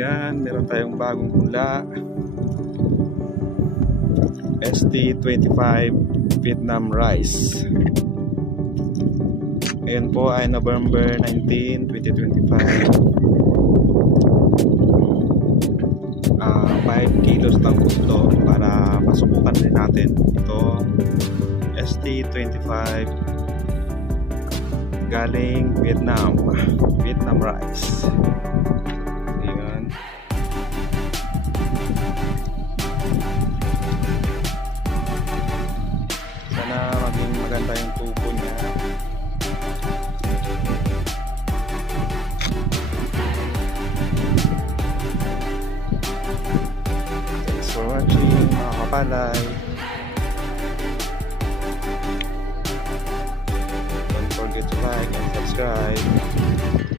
Yan, meron tayong bagong hula. ST25 Vietnam Rice. Ngayon po ay November 19, 2025. 5 kilos lang po ito para masubukan din natin. Ito ST25 galing Vietnam rice. Ayan. Sana maging maganda yung tubo niya. Thanks for watching mga kapalay. Don't forget to like and subscribe.